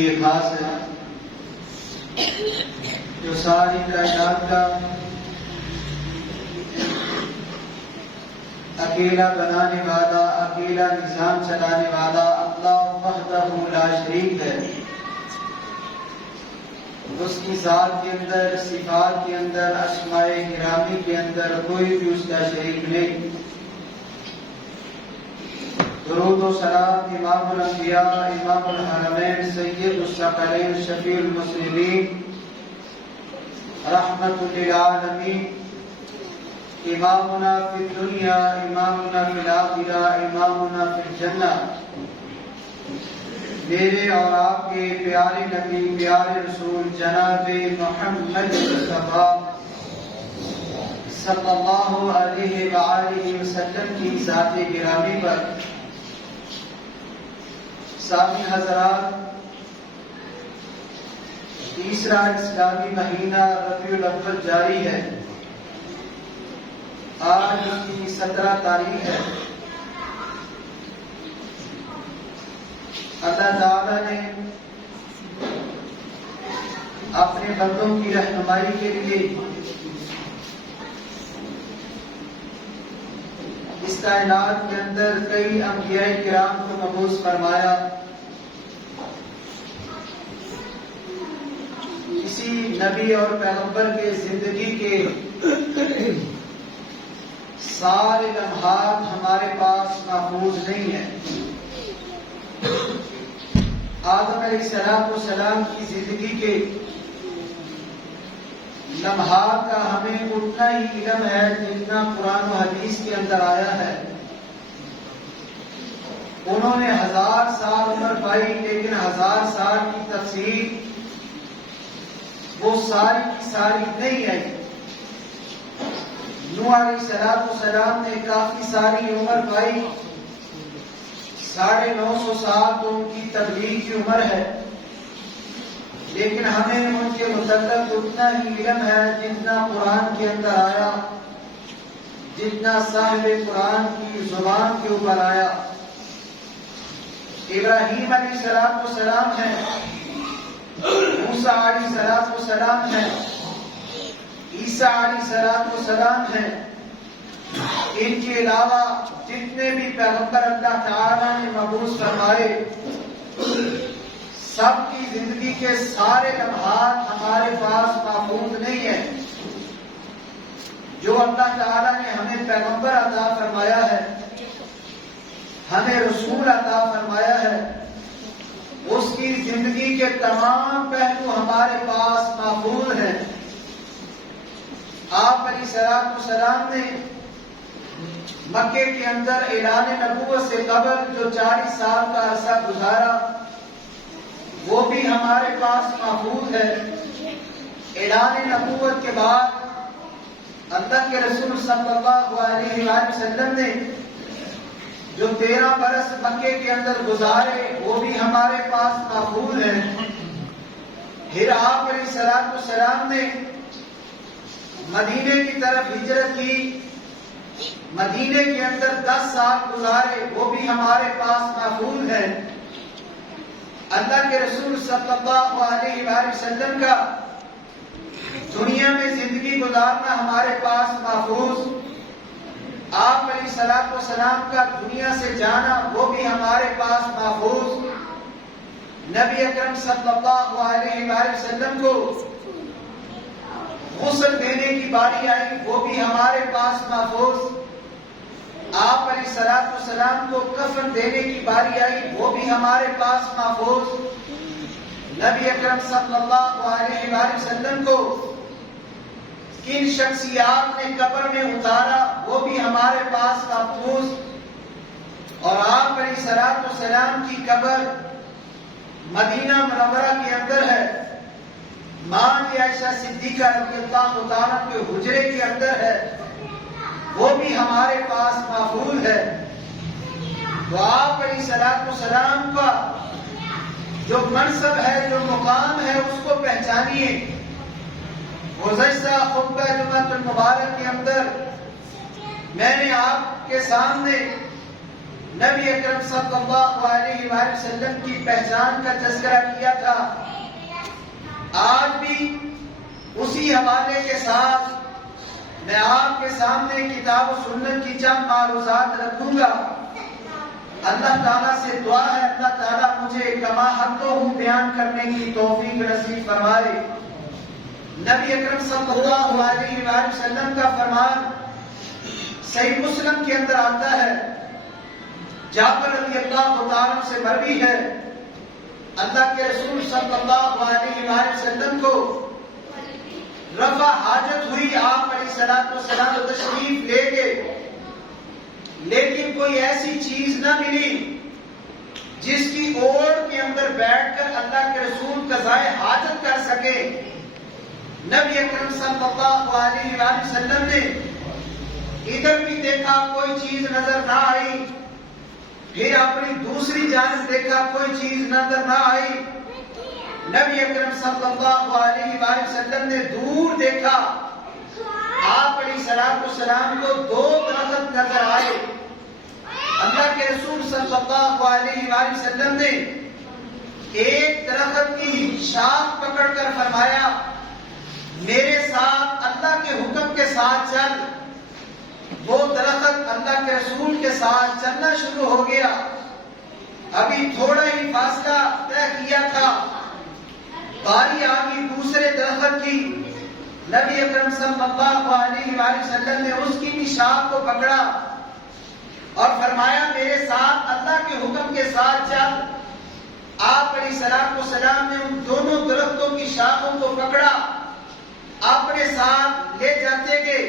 لیے خاص ہے جو ساری کائنات کا اکیلا بنانے والا، اکیلا نظام چلانے والا اللہ وحدہ لا شریک ہے۔ اس کی ذات کے اندر، صفات کے اندر، اسماء گرامی کے اندر کوئی بھی اس کا شریک نہیں۔ درود و سلام امام الانبیاء، امام الحرمین، سید الثقلین، شفیع المسلمین، رحمت للعالمین، امامنا فی الدنیا، امامنا فی الآخرہ، امامنا فی الجنہ، میرے اور آپ کے پیارے نبی، پیارے رسول جناب محمد مصطفیٰ صلی اللہ علیہ وآلہ وسلم کی ذات گرامی پر سامعین حضرات، تیسرا اسلامی مہینہ ربیع الاول جاری ہے۔ آج اس کی 17 تاریخ ہے۔ اللہ تعالیٰ نے اپنے بندوں کی رہنمائی کے لیے اس کائنات کے اندر کئی انبیاء کرام کو مبعوث فرمایا۔ کسی نبی اور پیغمبر کے زندگی کے سارے لمحات ہمارے پاس محفوظ نہیں ہیں۔ آدم علیہ السلام کی زندگی کے لمحات کا ہمیں اتنا ہی علم ہے جتنا قرآن و حدیث کے اندر آیا ہے۔ انہوں نے 1000 سال عمر پائی، لیکن 1000 سال کی تفصیل وہ ساری کی ساری نہیں آئی۔ نوح علیہ السلام نے کافی ساری عمر پائی، 950 سال تو ان کی تبلیغ کی عمر ہے، لیکن ہمیں ان کے متعلق اتنا ہی علم ہے جتنا قرآن کے اندر آیا، جتنا صاحب قرآن کی زبان کے اوپر آیا۔ ابراہیم علیہ السلام ہے، موسیٰ علیہ السلام ہے، عیسیٰ علیہ السلام ہے۔ ان کے علاوہ جتنے بھی پیغمبر اللہ تعالیٰ نے مبعوث فرمائے، سب کی زندگی کے سارے لمحات ہمارے پاس محفوظ نہیں ہیں۔ جو اللہ تعالیٰ نے ہمیں پیغمبر عطا فرمایا ہے، ہمیں رسول عطا فرمایا ہے، اس کی زندگی کے تمام پہلو ہمارے پاس محفوظ ہیں۔ آپ علیہ السلام نے مکے کے اندر اعلان نبوت سے قبل جو 40 سال کا عرصہ گزارا، وہ بھی ہمارے پاس محفوظ ہے۔ اعلان نبوت کے بعد اللہ کے رسول صلی اللہ علیہ وآلہ وسلم نے جو 13 برس مکے کے اندر گزارے، وہ بھی ہمارے پاس محفوظ ہے۔ پھر آپ علیہ السلام نے مدینے کی طرف ہجرت کی، مدینے کے اندر 10 سال گزارے، وہ بھی ہمارے پاس محفوظ ہے۔ اللہ کے رسول صلی اللہ علیہ وآلہ وسلم کا دنیا میں زندگی گزارنا ہمارے پاس محفوظ۔ آپ علیہ السلام کا دنیا سے جانا، وہ بھی ہمارے پاس محفوظ۔ نبی اکرم صلی اللہ علیہ وآلہ وسلم کو غسل دینے کی باری آئی، وہ بھی ہمارے پاس محفوظ۔ آپ علیہ السلام کو کفن دینے کی باری آئی، وہ بھی ہمارے پاس محفوظ۔ نبی اکرم صلی اللہ علیہ وآلہ وسلم کو کن شخصیات نے قبر میں اتارا، وہ بھی ہمارے پاس محفوظ۔ اور آپ علیہ السلام کی قبر مدینہ منورہ کے اندر ہے، ماں عائشہ صدیقہ رضی اللہ تعالیٰ کے حجرے کے اندر ہے، وہ بھی ہمارے پاس محفوظ ہے۔ تو آپ علیہ السلام کا جو منصب ہے، جو مقام ہے، اس کو پہچانیے۔ گزشتہ خطبہ جمعہ المبارک کے اندر میں نے آپ کے سامنے نبی اکرم صلی اللہ علیہ وآلہ وسلم کی پہچان کا تذکرہ کیا تھا۔ آج بھی اسی حوالے کے ساتھ میں آپ کے سامنے کتاب و سنت کی چند معروضات رکھوں گا۔ اللہ تعالیٰ سے دعا ہے اللہ تعالیٰ مجھے کما حقہ بیان کرنے کی توفیق نصیب فرمائے۔ نبی اکرم صلی اللہ علیہ وآلہ وسلم کا فرمان صحیح مسلم کے اندر آتا ہے، جابر رضی اللہ تعالیٰ سے مروی ہے، اللہ کے رسول صلی اللہ علیہ وآلہ وسلم کو رفع حاجت ہوئی، آپ علیہ الصلوۃ والسلام تشریف لے گئے، لیکن کوئی ایسی چیز نہ ملی جس کی اوڑ کے اندر بیٹھ کر اللہ کے رسول قضائے حاجت کر سکے۔ نبی اکرم صلی اللہ علیہ وآلہ وسلم نے ادھر بھی دیکھا، کوئی چیز نظر نہ آئی، پھر اپنی دوسری جانب دیکھا، کوئی چیز نظر نہ آئی۔ نبی اکرم صلی اللہ علیہ وآلہ وسلم نے دور دیکھا، آپ علیہ الصلوۃ والسلام کو دو درخت نظر آئے۔ اللہ کے رسول صلی اللہ علیہ وآلہ وسلم نے ایک درخت کی شاخ پکڑ کر فرمایا میرے ساتھ اللہ کے حکم کے ساتھ چل۔ وہ درخت اللہ کے رسول کے ساتھ چلنا شروع ہو گیا، ابھی تھوڑا ہی فاصلہ طے کیا تھا، باری آ گئی دوسرے درخت کی۔ نبی اکرم صلی اللہ علیہ وآلہ وسلم نے اس کی بھی شاخ کو پکڑا اور فرمایا میرے ساتھ اللہ کے حکم کے ساتھ چل۔ آپ علیہ الصلوۃ والسلام نے ان دونوں درختوں کی شاخوں کو پکڑا، اپنے ساتھ لے جاتے گئے،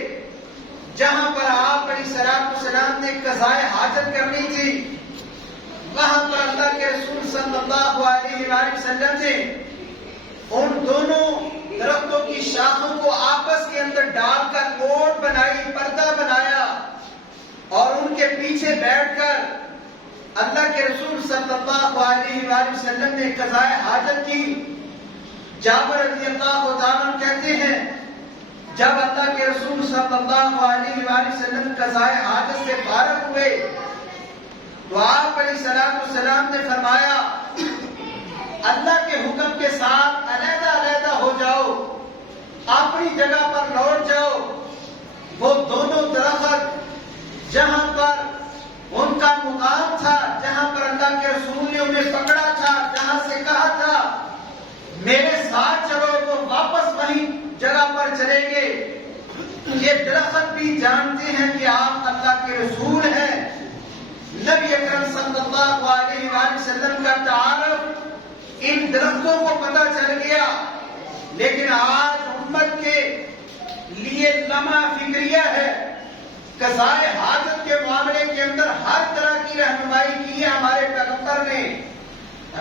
جہاں پر آپ علیہ الصلوۃ والسلام نے قضائے حاجت کرنی تھی، وہاں پر اللہ کے رسول صلی اللہ علیہ وآلہ وسلم نے ان دونوں درختوں کی شاخوں کو آپس کے اندر ڈال کر اوٹ بنائی، پردہ بنایا، اور ان کے پیچھے بیٹھ کر اللہ کے رسول صلی اللہ علیہ وآلہ وسلم نے قضائے حاجت کی۔ جابر رضی اللہ تعالیٰ کہتے ہیں جب اللہ کے رسول صلی اللہ علیہ وآلہ وسلم قضائے حاجت سے فارغ ہوئے تو آپ علیہ الصلوۃ والسلام نے فرمایا اللہ کے حکم کے ساتھ علیحدہ علیحدہ ہو جاؤ، اپنی جگہ پر لوٹ جاؤ۔ وہ دونوں درخت جہاں پر ان کا مقام تھا، جہاں پر اللہ کے رسول نے انہیں پکڑا تھا، جہاں سے کہا تھا میرے ساتھ چلو، وہ واپس وہی جگہ پر چلیں گے۔ یہ درخت بھی جانتے ہیں کہ آپ اللہ کے رسول ہیں۔ نبی اکرم صلی اللہ علیہ وآلہ وسلم کا تعارف ان درختوں کو پتہ چل گیا، لیکن آج امت کے لیے لمحہ فکریہ ہے۔ قضائے حاجت کے معاملے کے اندر ہر طرح کی رہنمائی کی ہے ہمارے پیغمبر نے۔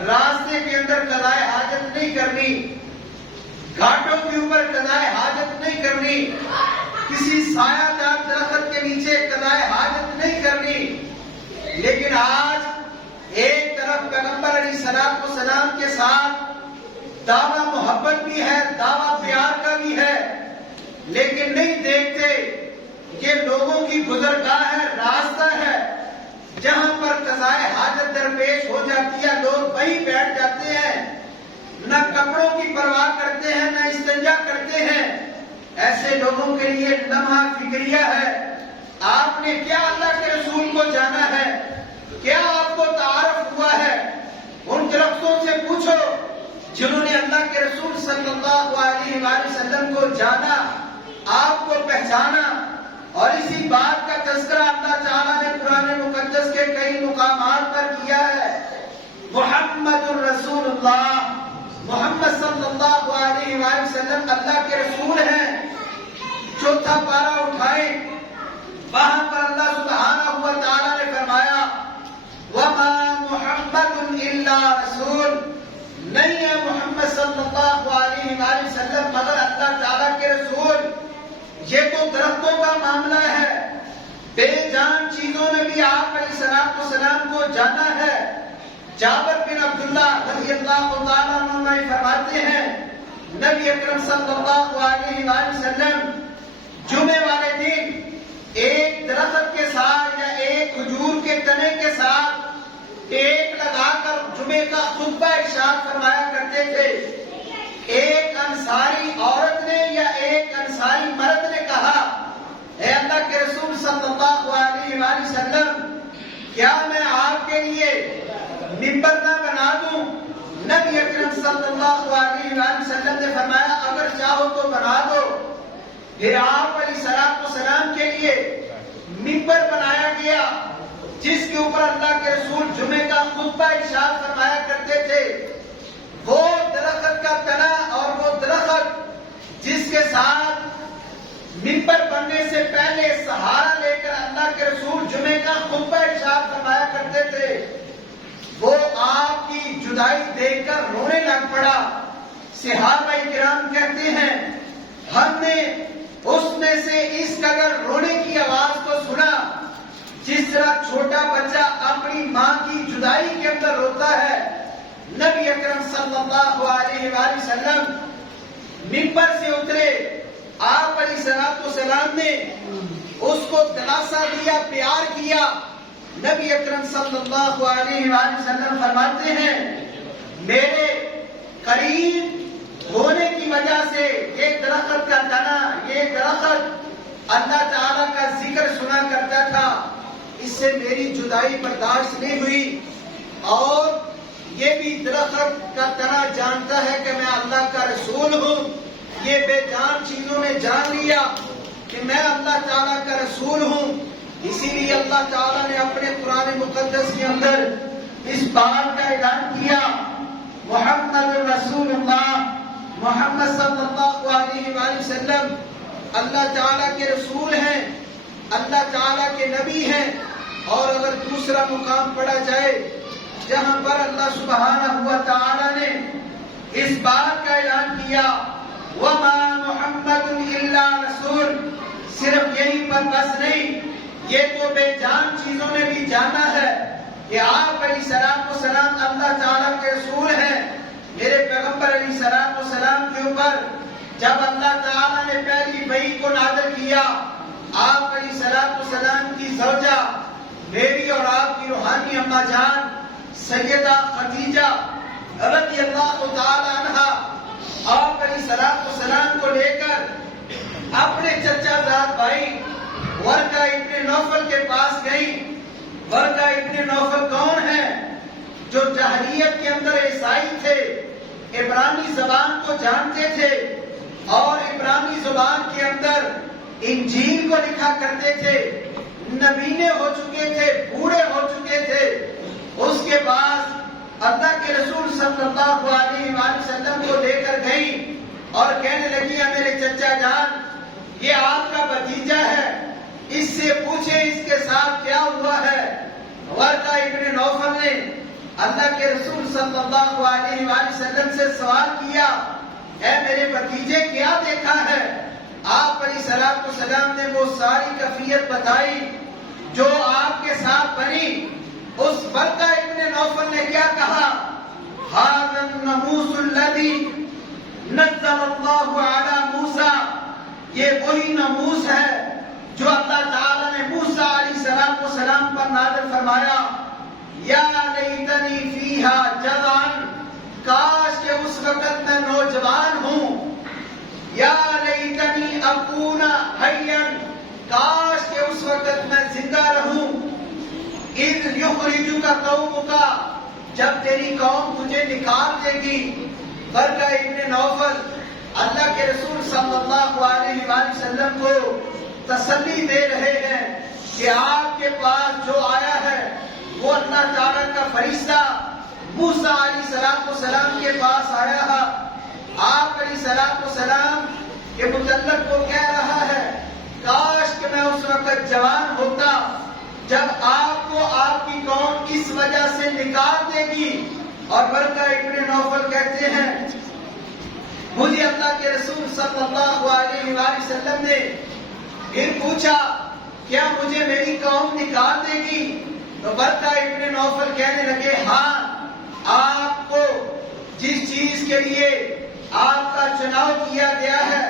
راستے کے اندر قضائے حاجت نہیں کرنی، گھاٹوں کے اوپر قضائے حاجت نہیں کرنی، کسی سایہ دار درخت کے نیچے قضائے حاجت نہیں کرنی۔ لیکن آج ایک طرف پیغمبر علیہ الصلوۃ والسلام کے ساتھ دعویٰ محبت بھی ہے، دعویٰ پیار کا بھی ہے، لیکن نہیں دیکھتے کہ لوگوں کی گزرگاہ ہے، راستہ ہے، جہاں پر قضائے حاجت درپیش ہو جاتی ہے لوگ وہیں بیٹھ جاتے ہیں، نہ کپڑوں کی پرواہ کرتے ہیں، نہ استنجا کرتے ہیں۔ ایسے لوگوں کے لیے لمحہ فکریہ ہے۔ آپ نے کیا اللہ کے رسول کو جانا ہے؟ کیا آپ کو تعارف ہوا ہے؟ ان درختوں سے پوچھو جنہوں نے اللہ کے رسول صلی اللہ علیہ وآلہ وسلم کو جانا، آپ کو پہچانا، اور اسی بات کا تذکرہ اللہ تعالیٰ نے قرآن مقدس کے کئی مقامات پر کیا ہے۔ محمد الرسول اللہ، محمد صلی اللہ علیہ وآلہ وسلم اللہ کے رسول ہیں۔ چوتھا پارہ اٹھائیں، وہاں پر اللہ سبحانہ و تعالیٰ نے فرمایا وَمَا مُحَمَّدٌ إِلَّا رَسُولٌ، نہیں ہے محمد صلی اللہ علیہ وآلہ وسلم مگر اللہ تعالیٰ کے رسول۔ یہ تو درختوں کا معاملہ ہے، بے جان چیزوں میں بھی آپ علیہ الصلوۃ والسلام کو جانا ہے۔ جابر بن عبداللہ رضی اللہ تعالیٰ عنہ فرماتے ہیں نبی اکرم صلی اللہ علیہ وآلہ وسلم جمعے والے دن ایک درخت کے ساتھ یا ایک کھجور کے تنے کے ساتھ ٹیک لگا کر جمعے کا خطبہ ارشاد فرمایا کرتے تھے۔ ایک انصاری عورت نے یا ایک انصاری مرد نے کہا، اے اللہ کے رسول صلی اللہ علیہ وآلہ وسلم، کیا میں آپ کے لیے ممبر نہ بنا دوں؟ نبی اکرم صلی اللہ علیہ وآلہ وسلم نے فرمایا، اگر چاہو تو بنا دو۔ پھر آپ علیہ الصلوۃ والسلام کے لیے ممبر بنایا گیا، جس کے اوپر اللہ کے رسول جمعے کا خطبہ ارشاد فرمایا کرتے تھے۔ وہ درخت کا تنا اور وہ درخت جس کے ساتھ ممبر بننے سے پہلے سہارا لے کر اللہ کے رسول جمعے کا خطبہ ارشاد فرمایا کرتے تھے، وہ آپ کی جدائی دیکھ کر رونے لگ پڑا۔ صحابہ کرام کہتے ہیں، ہم نے اس میں سے اس قدر رونے کی آواز کو سنا جس طرح چھوٹا بچہ اپنی ماں کی جدائی کے اندر روتا ہے۔ نبی اکرم صلی اللہ علیہ وآلہ وسلم ممبر سے اترے، آپ علیہ الصلوۃ والسلام نے اس کو دلاسا دیا، پیار کیا۔ نبی اکرم صلی اللہ علیہ وآلہ وسلم فرماتے ہیں، میرے قریب ہونے کی وجہ سے یہ درخت کا تنا، یہ درخت اللہ تعالیٰ کا ذکر سنا کرتا تھا، اس سے میری جدائی برداشت نہیں ہوئی، اور یہ بھی درخت کا تنا جانتا ہے کہ میں اللہ کا رسول ہوں۔ یہ بے جان چیزوں نے جان لیا کہ میں اللہ تعالیٰ کا رسول ہوں، اسی لیے اللہ تعالیٰ نے اپنے قرآن مقدس کے اندر اس بات کا اعلان کیا، محمد رسول اللہ، محمد صلی اللہ علیہ وآلہ وسلم اللہ تعالیٰ کے رسول ہیں، اللہ تعالیٰ کے نبی ہیں۔ اور اگر دوسرا مقام پڑھا جائے جہاں پر اللہ سبحانہ ہوا تعالیٰ نے اس بات کا اعلان کیا، وَمَا مُحَمَّدٌ إِلَّا رَسُولٌ، صرف یہی پر بس نہیں، یہ تو بے جان چیزوں نے بھی جانا ہے کہ آپ علیہ الصلوۃ والسلام اللہ تعالیٰ کے رسول ہیں۔ میرے پیغمبر علیہ الصلوۃ والسلام کے اوپر جب اللہ تعالیٰ نے پہلی وحی کو نازل کیا، آپ علیہ الصلوۃ والسلام کی زوجہ، میری اور آپ کی روحانی اماں جان سیدہ خدیجہ رضی اللہ تعالی عنہا، آپ علیہ الصلوۃ والسلام کو لے کر اپنے چچا زاد بھائی ورقہ ابن نوفل کے پاس گئی۔ ورقہ ابن نوفل کون ہے؟ جو جاہلیت کے اندر عیسائی تھے، عبرانی زبان کو جانتے تھے اور عبرانی زبان کے اندر انجیل کو لکھا کرتے تھے، نبینے ہو چکے تھے، بوڑھے ہو چکے تھے۔ اس کے بعد اللہ کے رسول صلی اللہ علیہ وآلہ وسلم کو لے کر گئی اور کہنے لگی، میرے چچا جان، یہ آپ کا بھتیجا ہے، اس سے پوچھیں اس کے ساتھ کیا ہوا ہے۔ ورقہ ابن نوفل نے اللہ کے رسول صلی اللہ علیہ وآلہ وسلم سے سوال کیا، اے میرے بھتیجے کیا دیکھا ہے؟ آپ علیہ الصلوۃ والسلام نے وہ ساری کیفیت بتائی جو آپ کے ساتھ بنی۔ اس ورقہ ابن نوفل نے کیا کہا؟ ھذا الناموس الذی نزل اللہ علی موسیٰ، یہ وہی ناموس ہے جو اللہ تعالیٰ نے موسیٰ علیہ الصلوۃ والسلام پر نازل فرمایا۔ یا لیتنی فیہا جوان، کاش کہ اس وقت میں نوجوان ہوں۔ یا لیتنی اکون حیا، کاش کہ اس وقت میں زندہ رہوں۔ اذ یخرجک قومک، جب تیری قوم تجھے نکال دے گی۔ ورقہ ابن نوفل اللہ کے رسول صلی اللہ علیہ وآلہ وسلم کو تسلی دے رہے ہیں کہ آپ کے پاس جو آیا ہے وہ اللہ تعالیٰ کا فرشتہ موسیٰ علیہ الصلوۃ والسلام کے پاس آیا ہے۔ آپ علیہ الصلوۃ والسلام کے متعلق کو کہہ رہا ہے، کاش کہ میں اس وقت جوان ہوتا جب آپ کو آپ کی قوم اس وجہ سے نکال دے گی۔ اور ورقہ ابن نوفل کہتے ہیں، مجھے اللہ کے رسول صلی اللہ علیہ وآلہ وسلم نے پھر پوچھا، کیا مجھے میری قوم نکال دے گی؟ تو ورقہ ابن نوفل کہنے لگے، ہاں، آپ کو جس چیز کے لیے آپ کا چناؤ کیا گیا ہے،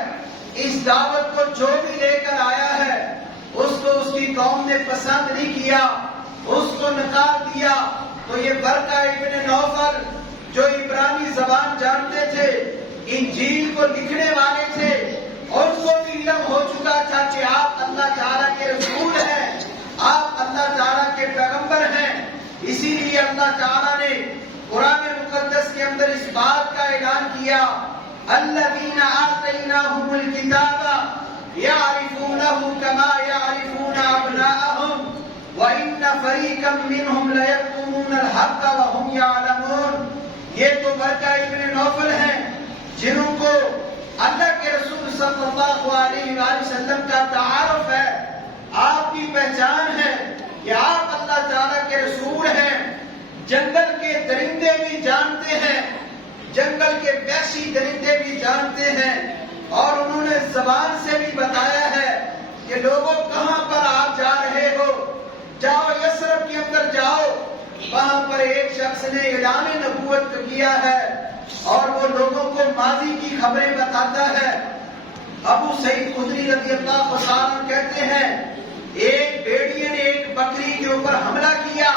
اس دعوت کو جو بھی لے کر آیا ہے اس کو کی قوم نے پسند نہیں کیا، اس کو نکال دیا، تو یہ برقہ ابن نوفل جو عبرانی زبان جانتے تھے، انجیل کو لکھنے والے تھے، ان کو بھی علم ہو چکا تھا کہ آپ اللہ تعالیٰ کے رسول ہیں، آپ اللہ تعالیٰ کے پیغمبر ہیں۔ اسی لیے اللہ تعالیٰ نے قرآن مقدس کے اندر اس بات کا اعلان کیا، الذین آتیناہم الکتاب یعرفونہ کما یعرفون ابناءہم وَإِنَّ فَرِيقًا مِّنْهُمْ لَيَكْتُمُونَ الْحَقَّ وَهُمْ يَعْلَمُونَ۔ یہ تو برقہ ابن نوفل ہیں جنہوں کو اللہ کے رسول صلی اللہ علیہ وآلہ وسلم کا تعارف ہے، آپ کی پہچان ہے کہ آپ اللہ تعالیٰ کے رسول ہیں۔ جنگل کے درندے بھی جانتے ہیں، جنگل کے وحشی درندے بھی جانتے ہیں، اور انہوں نے زبان سے بھی بتایا ہے کہ لوگوں کہاں پر آپ جا رہے ہو، جاؤ یثرب کے اندر جاؤ، وہاں پر ایک شخص نے اعلان نبوت کیا ہے اور وہ لوگوں کو ماضی کی خبریں بتاتا ہے۔ ابو سعید خدری رضی اللہ عنہ کہتے ہیں ایک بھیڑیے نے ایک بکری کے اوپر حملہ کیا،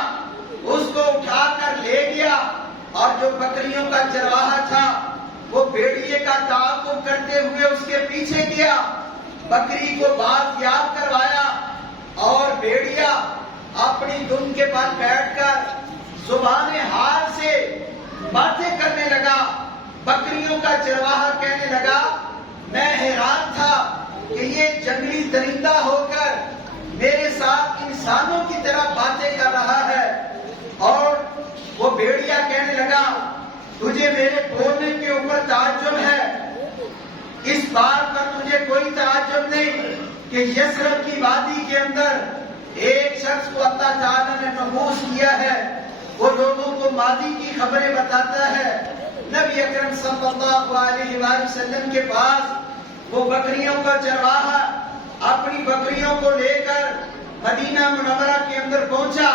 اس کو اٹھا کر لے گیا، اور جو بکریوں کا چرواہا تھا وہ بھیڑیے کا تعاقب کرتے ہوئے اس کے پیچھے گیا، بکری کو باز یاب کروایا، اور بھیڑیا اپنی دھن کے پاس بیٹھ کر زبان حال سے باتیں کرنے لگا۔ بکریوں کا چرواہا کہنے لگا میں حیران تھا کہ یہ جنگلی درندہ ہو کر میرے ساتھ انسانوں کی طرح باتیں کر رہا ہے، اور وہ بھیڑیا کہنے لگا تجھے میرے بولنے کے اوپر تعجب ہے، اس بات پر تجھے کوئی تعجب نہیں کہ یثرب کی وادی کے اندر ایک شخص کو اللہ تعالیٰ نے مبعوث کیا ہے، وہ لوگوں کو ماضی کی خبریں بتاتا ہے۔ نبی اکرم صلی اللہ علیہ وآلہ وسلم کے پاس وہ بکریوں کا چرواہا اپنی بکریوں کو لے کر مدینہ منورہ کے اندر پہنچا،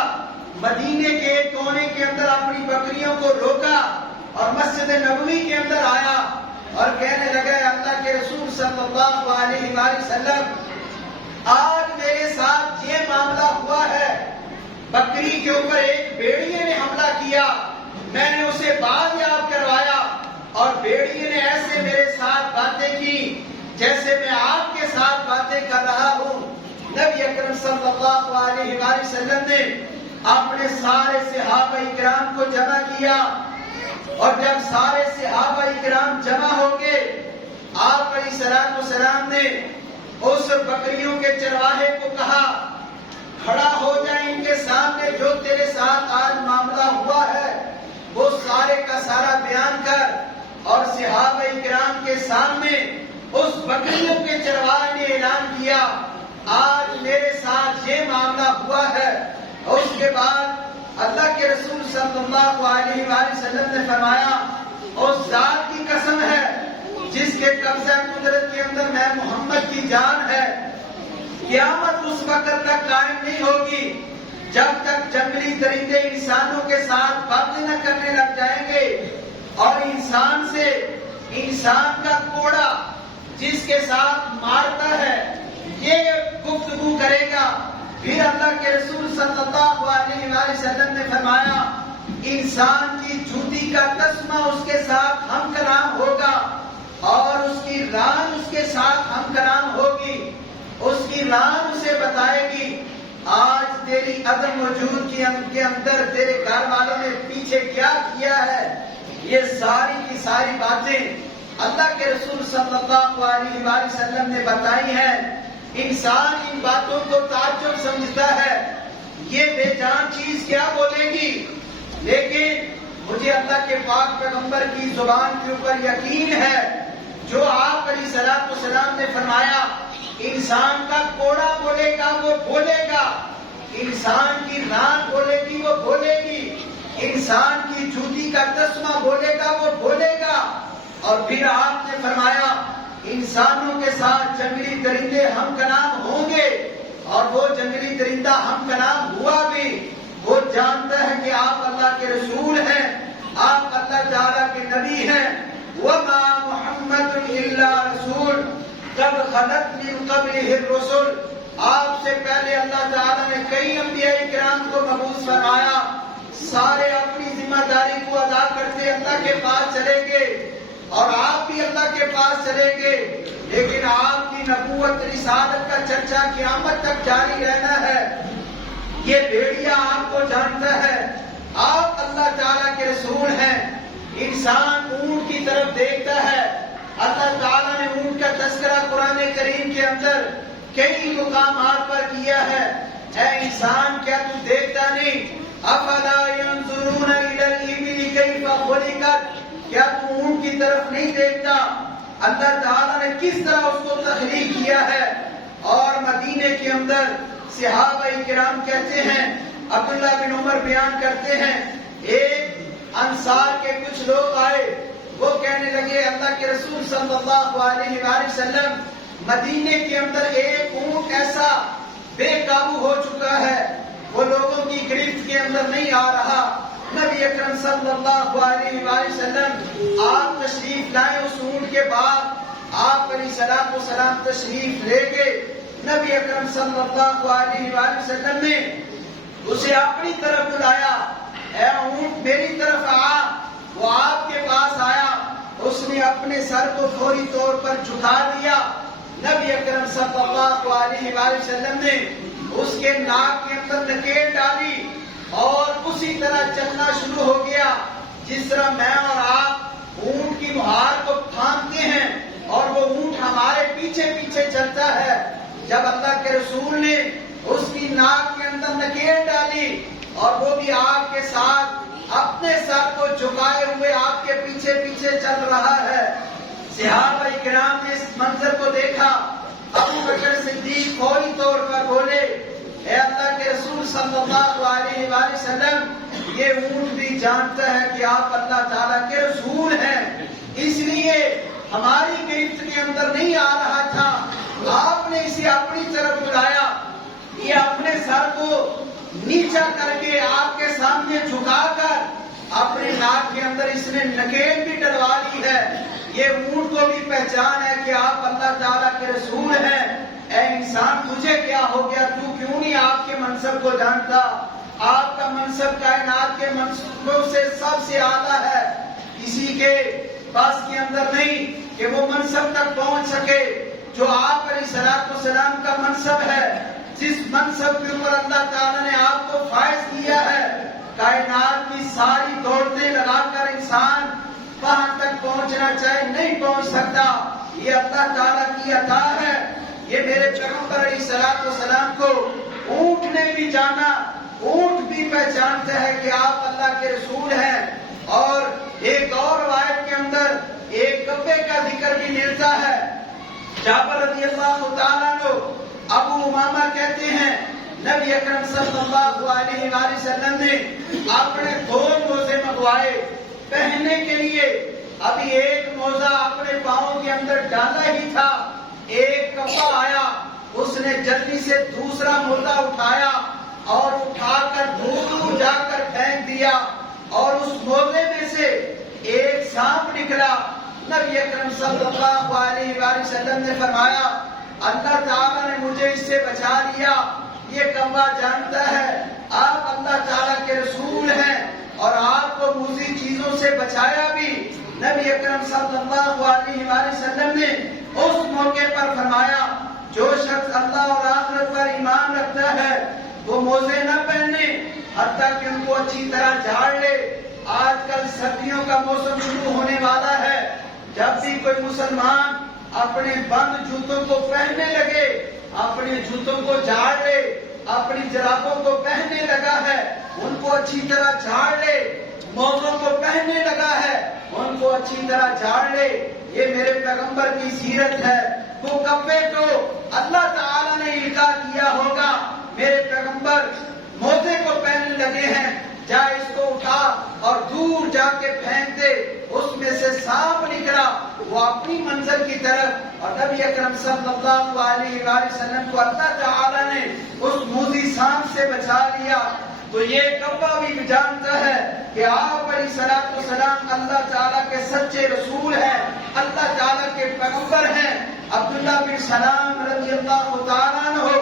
مدینے کے ایک کونے کے اندر اپنی بکریوں کو روکا اور مسجد نبوی کے اندر آیا اور کہنے لگا اللہ کے رسول صلی اللہ علیہ وآلہ وسلم آج میرے ساتھ یہ معاملہ ہوا ہے، بکری کے اوپر ایک بھیڑیے نے حملہ کیا، میں نے اسے بازیاب کروایا، اور بھیڑیے نے ایسے میرے ساتھ باتیں کی جیسے میں آپ کے ساتھ باتیں کر رہا ہوں۔ نبی اکرم صلی اللہ علیہ وآلہ وسلم نے اپنے سارے صحابہ کرام کو جمع کیا، اور جب سارے صحابہ کرام جمع ہو گئے، آپ علیہ الصلوۃ والسلام نے اس بکریوں کے چرواہے کو کہا کھڑا ہو جائیں ان کے سامنے، جو تیرے ساتھ آج معاملہ ہوا ہے وہ سارے کا سارا بیان کر، اور صحابہ کرام کے سامنے اس بکریوں کے چرواہے نے اعلان کیا آج میرے ساتھ یہ معاملہ ہوا ہے۔ اور اس کے بعد اللہ کے رسول صلی اللہ علیہ وآلہ وسلم نے فرمایا اس ذات کی قسم ہے جس کے قبضہ قدرت کے اندر میں محمد کی جان ہے، قیامت اس وقت تک قائم نہیں ہوگی جب تک جنگلی درندے انسانوں کے ساتھ باتیں نہ کرنے لگ جائیں گے، اور انسان سے انسان کا کوڑا جس کے ساتھ مارتا ہے یہ گفتگو کرے گا۔ پھر اللہ کے رسول صلی اللہ علیہ وآلہ وسلم نے فرمایا انسان کی جوتی کا تسمہ اس کے ساتھ ہم کلام ہوگا، اور اس کی ران اس کے ساتھ ہم کلام ہوگی، اس کی ران اسے بتائے گی آج تیری عدم وجود کے اندر تیرے گھر والوں نے پیچھے کیا کیا ہے۔ یہ ساری کی ساری باتیں اللہ کے رسول صلی اللہ علیہ وآلہ وسلم نے بتائی ہیں۔ انسان ان باتوں کو تعجب سمجھتا ہے، یہ بے جان چیز کیا بولے گی، لیکن مجھے اللہ کے پاک پیغمبر کی زبان کے اوپر یقین ہے جو آپ علیہ الصلوۃ والسلام نے فرمایا انسان کا کوڑا بولے گا وہ بولے گا، انسان کی ران بولے گی وہ بولے گی، انسان کی جوتی کا تسمہ بولے گا وہ بولے گا۔ اور پھر آپ نے فرمایا انسانوں کے ساتھ جنگلی درندے ہم کلام ہوں گے، اور وہ جنگلی درندہ ہم کلام ہوا بھی، وہ جانتا ہے کہ آپ اللہ کے رسول ہیں، آپ اللہ تعالیٰ کے نبی ہیں۔ وَمَا مُحَمَّدٌ إِلَّا رَسُولٌ قَدْ خَلَتْ مِن قَبْلِهِ الرُّسُلُ، آپ سے پہلے اللہ تعالیٰ نے کئی انبیاء کرام کو مبعوث فرمایا، سارے اپنی ذمہ داری کو ادا کرتے اللہ کے پاس چلے گئے اور آپ بھی اللہ کے پاس چلیں گے، لیکن آپ کی نبوت رسالت کا چرچا قیامت تک جاری رہنا ہے۔ یہ بھیڑیا آپ کو جانتا ہے، آپ اللہ تعالیٰ کے رسول ہیں۔ انسان اونٹ کی طرف دیکھتا ہے، اللہ تعالیٰ نے اونٹ کا تذکرہ قرآن کریم کے اندر کئی مقامات پر کیا ہے۔ اے انسان، کیا تو دیکھتا نہیں؟ افلا ينظرون الى الابل كيف خلقت، کیا تو اونٹ کی طرف نہیں دیکھتا اللہ تعالیٰ نے کس طرح اس کو تخلیق کیا ہے؟ اور مدینے کے اندر صحابہ کرام کہتے ہیں، عبداللہ بن عمر بیان کرتے ہیں، ایک انصار کے کچھ لوگ آئے، وہ کہنے لگے اللہ کے رسول صلی اللہ علیہ وآلہ وسلم، مدینے کے اندر ایک اونٹ ایسا بے قابو ہو چکا ہے، وہ لوگوں کی گرفت کے اندر نہیں آ رہا۔ نبی اکرم صلی اللہ علیہ وآلہ وسلم آپ تشریف لائے، اس اونٹ کے بعد آپ علیہ الصلوۃ والسلام تشریف لے گئے۔ نبی اکرم صلی اللہ علیہ وآلہ وسلم نے اسے اپنی طرف بلایا، اے اونٹ میری طرف آ۔ وہ آپ کے پاس آیا، اس نے اپنے سر کو فوری طور پر جھکا دیا۔ نبی اکرم صلی اللہ علیہ وآلہ وسلم نے اس کے ناک کے اندر نکیل ڈالی اور اسی طرح چلنا شروع ہو گیا جس طرح میں اور آپ اونٹ کی مہار کو تھامتے ہیں اور وہ اونٹ ہمارے پیچھے پیچھے چلتا ہے۔ جب اللہ کے رسول نے اس کی ناک کے اندر نکیل ڈالی اور وہ بھی آپ کے ساتھ اپنے سر کو جھکائے ہوئے آپ کے پیچھے پیچھے چل رہا ہے۔ صحابہ کرام نے اس منظر کو دیکھا، ابو بکر صدیق فوری طور پر بولے، اے اللہ کے رسول صلی اللہ علیہ وآلہ وسلم، یہ اونٹ بھی جانتا ہے کہ آپ اللہ تعالیٰ کے رسول ہیں، اس لیے ہماری گرفت کے اندر نہیں آ رہا تھا، آپ نے اسے اپنی طرف بلایا، یہ اپنے سر کو نیچا کر کے آپ کے سامنے جھکا کر اپنے ناک کے اندر اس نے نکیل بھی ڈلوا لی ہے۔ یہ اونٹ کو بھی پہچان ہے کہ آپ اللہ تعالیٰ کے رسول ہیں۔ اے انسان، تجھے کیا ہو گیا؟ تو کیوں نہیں آپ کے منصب کو جانتا؟ آپ کا منصب کائنات کے منصبوں سے سب سے اعلیٰ ہے، کسی کے بس کے اندر نہیں کہ وہ منصب تک پہنچ سکے جو آپ علیہ الصلوۃ والسلام کا منصب ہے، جس منصب کے اوپر اللہ تعالیٰ نے آپ کو فائز کیا ہے۔ کائنات کی ساری دوڑتے لگا کر انسان وہاں تک پہنچنا چاہے نہیں پہنچ سکتا، یہ اللہ تعالیٰ کی عطا ہے۔ یہ میرے پیغمبر علیہ الصلوۃ والسلام کو اونٹ نے بھی جانا، اونٹ بھی پہچانتا ہے کہ آپ اللہ کے رسول ہیں۔ اور ایک اور روایت کے اندر ایک کبے کا ذکر بھی ملتا ہے۔ جابر رضی اللہ تعالیٰ عنہ، ابو امامہ کہتے ہیں، نبی اکرم صلی اللہ علیہ وآلہ وسلم نے اپنے دو موزے منگوائے پہننے کے لیے۔ ابھی ایک موزہ اپنے پاؤں کے اندر ڈالا ہی تھا، ایک کپا آیا، اس نے جلدی سے دوسرا موزہ اٹھایا اور اٹھا کر دور جا کر پھینک دیا، اور اس موزے میں سے ایک سانپ نکلا۔ نبی اکرم صلی اللہ علیہ وآلہ وسلم نے فرمایا، اللہ تعالیٰ نے مجھے اس سے بچا لیا، یہ کبا جانتا ہے آپ اللہ تعالیٰ کے رسول ہیں اور آپ کو موذی چیزوں سے بچایا بھی۔ نبی اکرم صلی اللہ علیہ وآلہ وسلم نے اس موقع پر فرمایا، جو شخص اللہ اور آخرت پر ایمان رکھتا ہے وہ موزے نہ پہنے حتیٰ کہ ان کو اچھی طرح جھاڑ لے۔ آج کل سردیوں کا موسم شروع ہونے والا ہے، جب بھی کوئی مسلمان اپنے بند جوتوں کو پہننے لگے، اپنے جوتوں کو جھاڑ لے، اپنی جرابوں کو پہننے لگا ہے ان کو اچھی طرح جھاڑ لے، موزوں کو پہننے لگا ہے ان کو اچھی طرح جھاڑ لے۔ یہ میرے پیغمبر کی سیرت ہے۔ تو کپڑے کو اللہ تعالیٰ نے القاء کیا ہوگا، میرے پیغمبر موزے کو پہننے لگے ہیں، جا اس کو اٹھا اور دور جا کے پھینک دے۔ اس میں سے سانپ نکلا، وہ اپنی منزل کی طرف، اور نبی اکرم صلی اللہ علیہ وآلہ وسلم کو اللہ تعالیٰ نے اس موذی سانپ سے بچا لیا۔ تو یہ کبا بھی جانتا ہے کہ آپ علیہ الصلوۃ والسلام اللہ تعالیٰ کے سچے رسول ہیں، اللہ تعالیٰ کے پیغمبر ہیں۔ عبداللہ بن سلام رضی اللہ تعالیٰ عنہ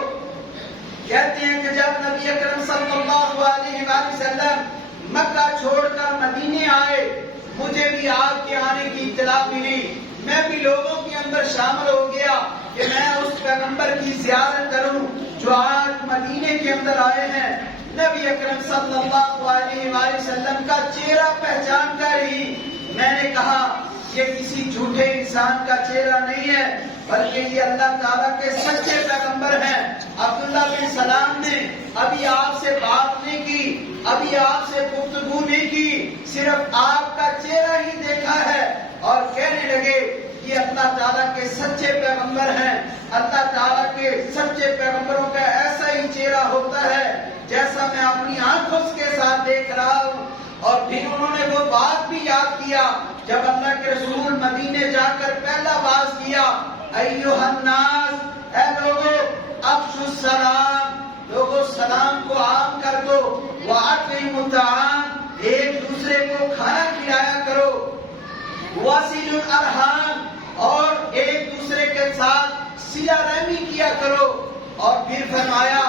کہتے ہیں کہ جب نبی اکرم صلی اللہ علیہ وآلہ وسلم مکہ چھوڑ کر مدینے آئے، مجھے بھی آپ کے آنے کی اطلاع ملی، میں بھی لوگوں کے اندر شامل ہو گیا کہ میں اس پیغمبر کی زیارت کروں جو آج مدینے کے اندر آئے ہیں۔ نبی اکرم صلی اللہ علیہ وآلہ وسلم کا چہرہ پہچان کر ہی میں نے کہا یہ کسی جھوٹے انسان کا چہرہ نہیں ہے، بلکہ یہ اللہ تعالیٰ کے سچے پیغمبر ہیں۔ عبداللہ بن سلام نے ابھی آپ سے بات نہیں کی، ابھی آپ سے گفتگو نہیں کی، صرف آپ کا چہرہ ہی دیکھا ہے اور کہنے لگے یہ اللہ تعالیٰ کے سچے پیغمبر ہیں۔ اللہ تعالیٰ کے سچے پیغمبروں کا ایسا ہی چہرہ ہوتا ہے جیسا میں اپنی آنکھوں کے ساتھ دیکھ رہا ہوں۔ اور پھر انہوں نے وہ بات بھی یاد کیا جب اللہ کے رسول مدینے جا کر پہلا باز کیا، ایھا الناس، اے لوگو افشوا السلام، لوگو سلام کو عام کر دو، واطعموا الطعام، ایک دوسرے کو کھانا کھلایا کرو، وصلوا الارحام، اور ایک دوسرے کے ساتھ صلہ رحمی کیا کرو، اور پھر فرمایا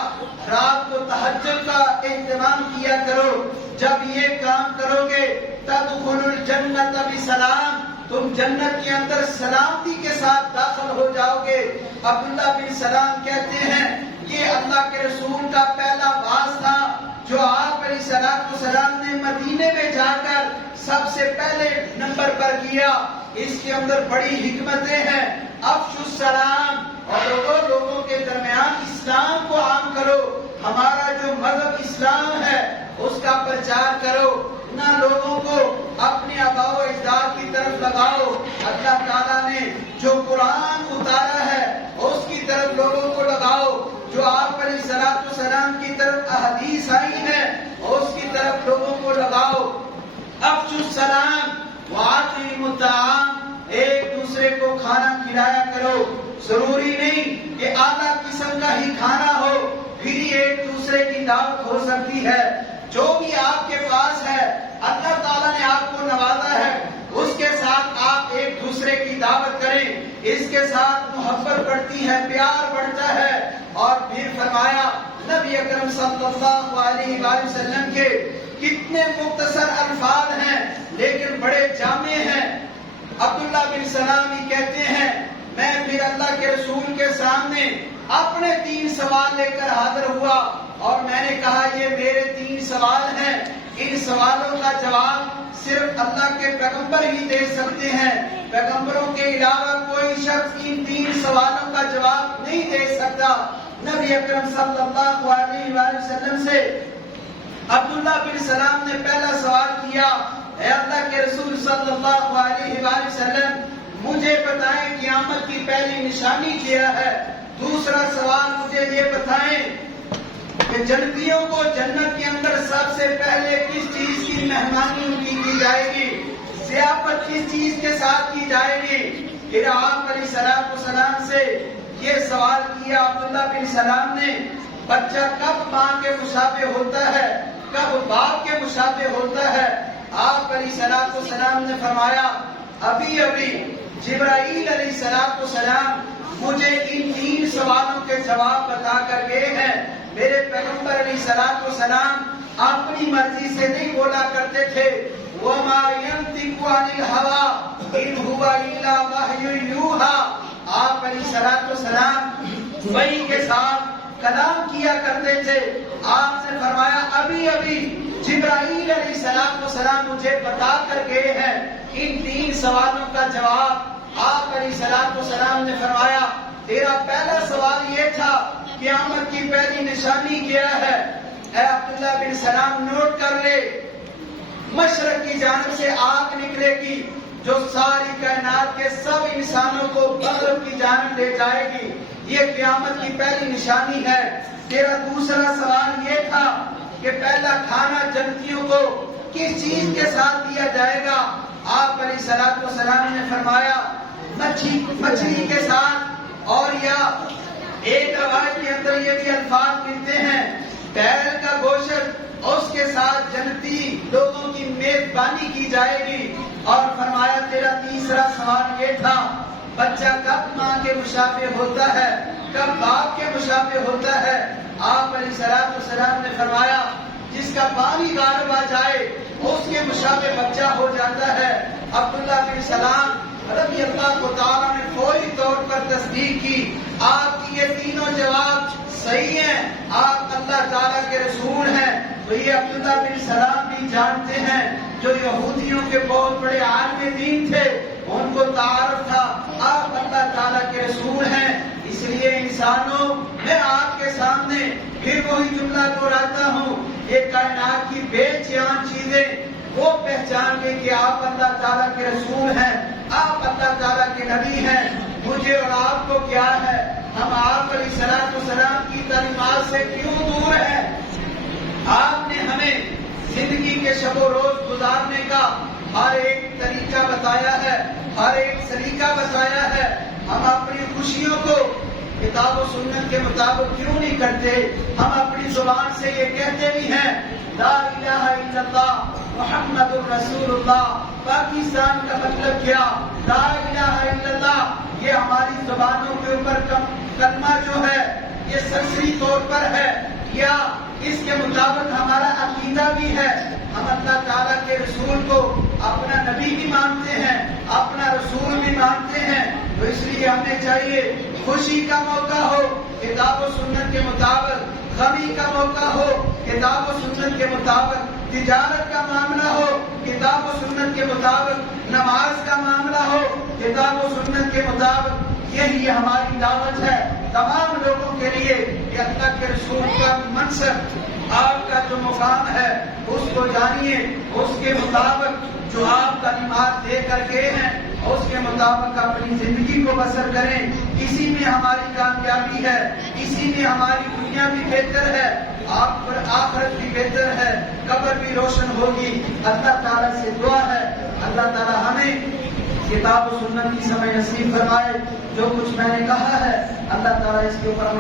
رات کو تہجد کا اہتمام کیا کرو، جب یہ کام کرو گے تدخلوا الجنت بسلام، تم جنت کے اندر سلامتی کے ساتھ داخل ہو جاؤ گے۔ عبداللہ بن سلام کہتے ہیں یہ اللہ کے رسول کا پہلا باز تھا جو آپ علیہ الصلوۃ والسلام نے مدینے میں جا کر سب سے پہلے نمبر پر کیا۔ اس کے اندر بڑی حکمتیں ہیں۔ افشوا السلام، اور لوگوں کے درمیان اسلام کو عام کرو، ہمارا جو مذہب اسلام ہے اس کا پرچار کرو، نہ لوگوں کو اپنے آباء و اجداد کی طرف لگاؤ، اللہ تعالیٰ نے جو قرآن اتارا ہے اس کی طرف لوگوں کو لگاؤ، جو آپ علیہ الصلوۃ والسلام کی طرف احادیث آئی ہے اس کی طرف لوگوں کو لگاؤ۔ افشوا السلام واطعموا الطعام، ایک دوسرے کو کھانا کھلایا کرو، ضروری نہیں کہ اعلیٰ قسم کا ہی کھانا ہو پھر ہی ایک دوسرے کی دعوت ہو سکتی ہے۔ جو بھی آپ کے پاس ہے اللہ تعالیٰ نے آپ کو نوازا ہے اس کے ساتھ آپ ایک دوسرے کی دعوت کریں، اس کے ساتھ محبت بڑھتی ہے، پیار بڑھتا ہے۔ اور پھر فرمایا نبی اکرم صلی اللہ علیہ وآلہ وسلم کے کتنے مختصر الفاظ ہیں لیکن بڑے جامع ہیں۔ عبداللہ بن سلام ہی کہتے ہیں میں پھر اللہ کے رسول کے سامنے اپنے 3 سوال لے کر حاضر ہوا اور میں نے کہا یہ میرے 3 سوال ہیں، ان سوالوں کا جواب صرف اللہ کے پیغمبر ہی دے سکتے ہیں، پیغمبروں کے علاوہ کوئی شخص ان 3 سوالوں کا جواب نہیں دے سکتا۔ نبی اکرم صلی اللہ علیہ وآلہ وسلم سے عبداللہ بن سلام نے پہلا سوال کیا، اے اللہ کے رسول صلی اللہ علیہ وآلہ وسلم مجھے بتائیں قیامت کی پہلی نشانی کیا ہے۔ دوسرا سوال مجھے یہ بتائیں کہ جنتیوں کو جنت کے اندر سب سے پہلے کس چیز کی مہمانی ان کی جائے گی، ضیافت کس چیز کے ساتھ کی جائے گی۔ پھر آپ علیہ الصلوۃ والسلام سے یہ سوال کیا عبداللہ بن سلام نے، بچہ کب ماں کے مشابہ ہوتا ہے، کب باپ کے مشابہ ہوتا ہے؟ آپ علیہ الصلوۃ والسلام نے فرمایا ابھی ابھی جبرائیل علیہ الصلوۃ والسلام مجھے ان 3 سوالوں کے جواب بتا کر گئے ہیں۔ میرے پیغمبر علیہ الصلوۃ والسلام اپنی مرضی سے نہیں بولا کرتے تھے، وَمَا يَنطِقُ عَنِ الْهَوَىٰ إِنْ هُوَ إِلَّا وَحْيٌ يُوحَىٰ، آپ علیہ الصلوۃ والسلام وحی کے ساتھ کلام کیا کرتے تھے۔ آپ نے فرمایا ابھی ابھی جبرائیل علیہ الصلوۃ والسلام مجھے بتا کر گئے ہیں ان 3 سوالوں کا جواب۔ آپ علیہ الصلوۃ والسلام نے فرمایا تیرا پہلا سوال یہ تھا قیامت کی پہلی نشانی کیا ہے؟ اے عبداللہ بن سلام نوٹ کر لے، مشرق کی جانب سے آگ نکلے گی جو ساری کائنات کے سب انسانوں کو مغرب کی جانب لے جائے گی، یہ قیامت کی پہلی نشانی ہے۔ تیرا دوسرا سوال یہ تھا کہ پہلا کھانا جنتیوں کو کس چیز کے ساتھ دیا جائے گا؟ آپ علیہ الصلوۃ والسلام نے فرمایا مچھلی کے ساتھ، اور یا ایک روایت کے اندر یہ بھی الفاظ ملتے ہیں بیل کا گوشت، اس کے ساتھ جنتی لوگوں کی میزبانی کی جائے گی۔ اور فرمایا تیرا تیسرا سوال یہ تھا بچہ کب ماں کے مشابہ ہوتا ہے، کب باپ کے مشابہ ہوتا ہے؟ آپ علیہ السلام نے فرمایا جس کا پانی غالب آ جائے اس کے مشابہ بچہ ہو جاتا ہے۔ عبداللہ بن سلام رضی اللہ تعالیٰ نے فوری طور پر تصدیق کی، آپ کی یہ تینوں جواب صحیح ہیں، آپ اللہ تعالیٰ کے رسول ہیں۔ تو یہ عبداللہ بن سلام بھی جانتے ہیں، جو یہودیوں کے بہت بڑے عالم دین تھے، ان کو تعارف تھا آپ اللہ تعالیٰ کے رسول ہیں۔ اس لیے انسانوں، میں آپ کے سامنے پھر وہی جملہ دہراتا ہوں، یہ کائنات کی بے جان چیزیں وہ پہچان گئی کہ آپ اللہ تعالیٰ کے رسول ہیں، آپ اللہ تعالیٰ کے نبی ہیں۔ مجھے اور آپ کو کیا ہے، ہم آپ علیہ السلام کی تعلیمات سے کیوں دور ہیں؟ آپ نے ہمیں زندگی کے شب و روز گزارنے کا ہر ایک طریقہ بتایا ہے، ہر ایک سلیقہ بتایا ہے۔ ہم اپنی خوشیوں کو کتاب و سنت کے مطابق کیوں نہیں کرتے؟ ہم اپنی زبان سے یہ کہتے بھی ہیں لا الہ الا اللہ محمد الرسول اللہ، پاکستان کا مطلب کیا؟ لا الہ الا اللہ یہ ہماری زبانوں کے اوپر کلمہ جو ہے یہ سرسری طور پر ہے، یا اس کے مطابق ہمارا عقیدہ بھی ہے؟ ہم اللہ تعالیٰ کے رسول کو اپنا نبی بھی مانتے ہیں، اپنا رسول بھی مانتے ہیں۔ تو اس لیے ہمیں چاہیے خوشی کا موقع ہو کتاب و سنت کے مطابق، غمی کا موقع ہو کتاب و سنت کے مطابق، تجارت کا معاملہ ہو کتاب و سنت کے مطابق، نماز کا معاملہ ہو کتاب و سنت کے مطابق۔ یہی ہماری دعوت ہے تمام لوگوں کے لیے کہ اللہ کے رسول کا منصب، آپ کا جو مقام ہے اس کو جانیے، اس کے مطابق جو آپ تعلیمات دے کر گئے ہیں اس کے مطابق اپنی زندگی کو بسر کریں۔ اسی میں ہماری کامیابی ہے، اسی میں ہماری دنیا بھی بہتر ہے، آپ پر آخرت بھی بہتر ہے، قبر بھی روشن ہوگی۔ اللہ تعالیٰ سے دعا ہے اللہ تعالیٰ ہمیں کتاب و سنت کی سمجھ نصیب فرمائے۔ جو کچھ میں نے کہا ہے اللہ تعالیٰ اس کے اوپر